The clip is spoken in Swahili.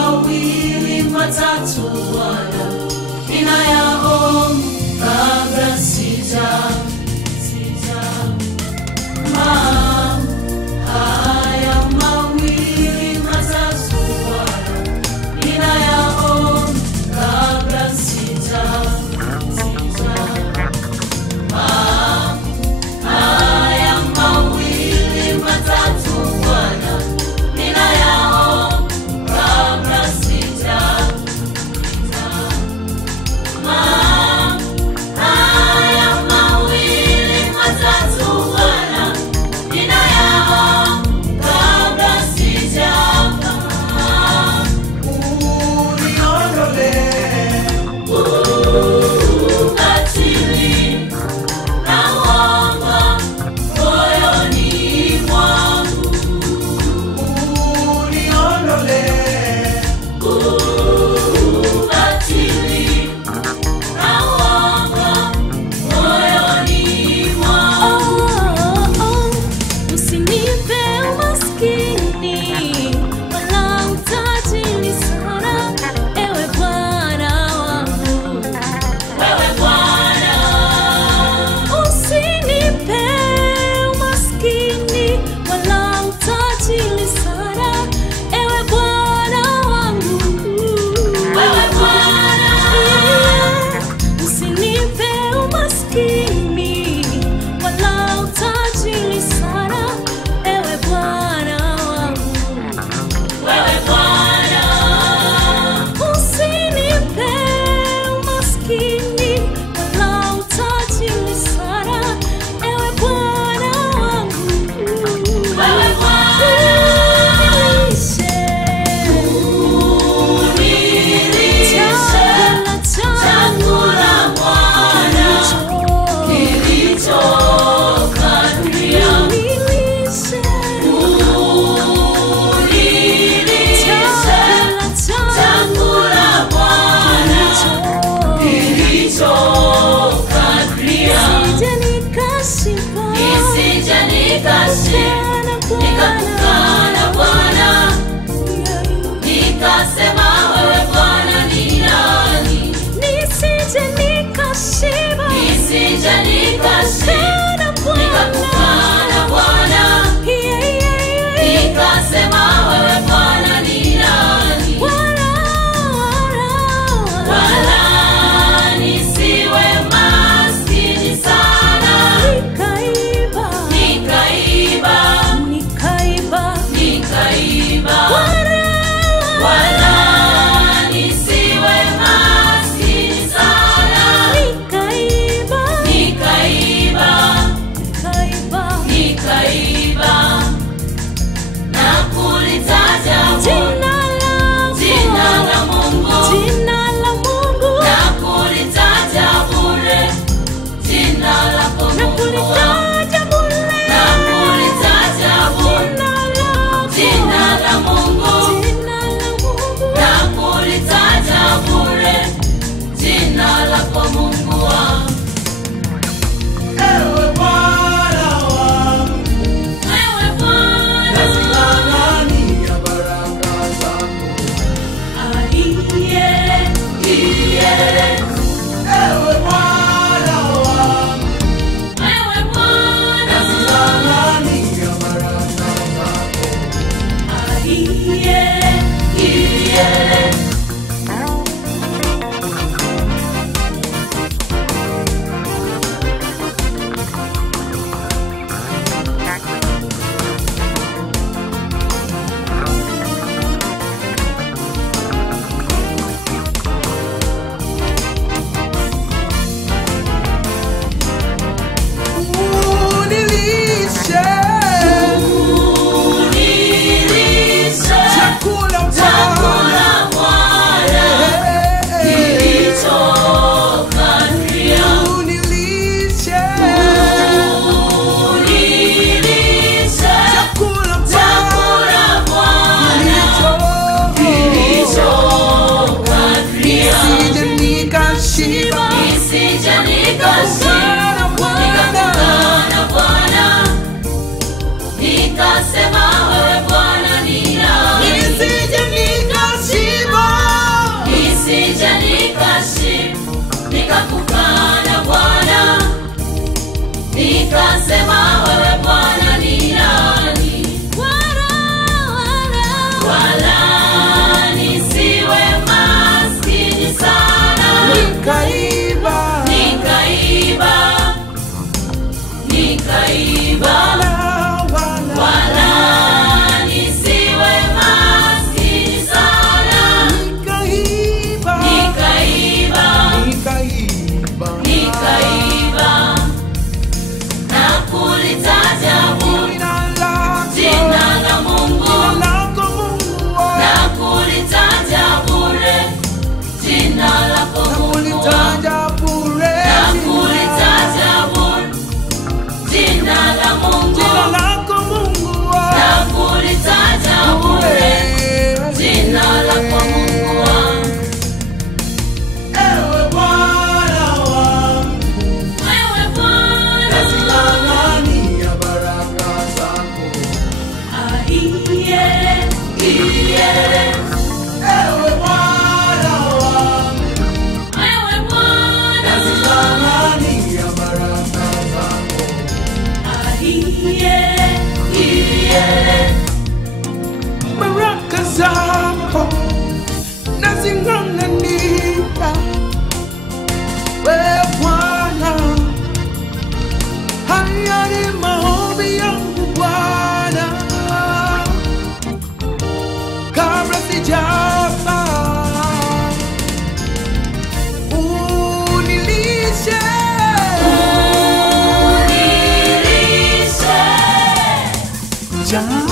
mawili matatu Bwana ninayaomba kabla sija haya mawili matatu Bwana ninayaomba kabla sija haya mawili matatu Bwana ninayaomba kabla sija haya mawili matatu Bwana ninayaomba kabla sija ukatili na uongo moyoni mwangu, ukatili na uongo moyoni mwangu. Usinipe umaskini wala utajiri sana, ewe Bwana wangu. Wewe Bwana, Usinipe umaskini wala utajiri sana, ewe Bwana wangu. wewe Bwana, Usinipe umaskini wala utajiri sana, ewe Bwana wangu. wewe Bwana, Usinipe umaskini wala utajiri sana, ewe Bwana wangu. wewe Bwana, unilishe chakula Bwana kilicho kadria. Unilishe chakula Bwana kilicho kadria. Nisije nikakukana Bwana, nikasema wewe Bwana ni nani? Nisije nikakukana Bwana, nikasema wewe Bwana ni nani? Wala nisiwe maskini sana, nikaiba. Wala nisiwe maskini sana, nikaiba. Na kulitaja jina la Mungu, na kulitaja bure jina lako Mungu wangu, na kulitaja bure jina la Mungu, na kulitaja bure jina lako Mungu wangu. Ewe Bwana wangu, Wewe Bwana, nazing'ang'ania baraka zako. Ewe Bwana wangu, wewe Bwana, nazing'ang'ania baraka zako. Unilishe chakula Bwana, kilicho kadria. unilishe chakula Bwana kilicho kadria. Nisije nikashiba, Nisije nikakukana Bwana, nikasema wewe Bwana ni nani? nisije nikashiba. umejaa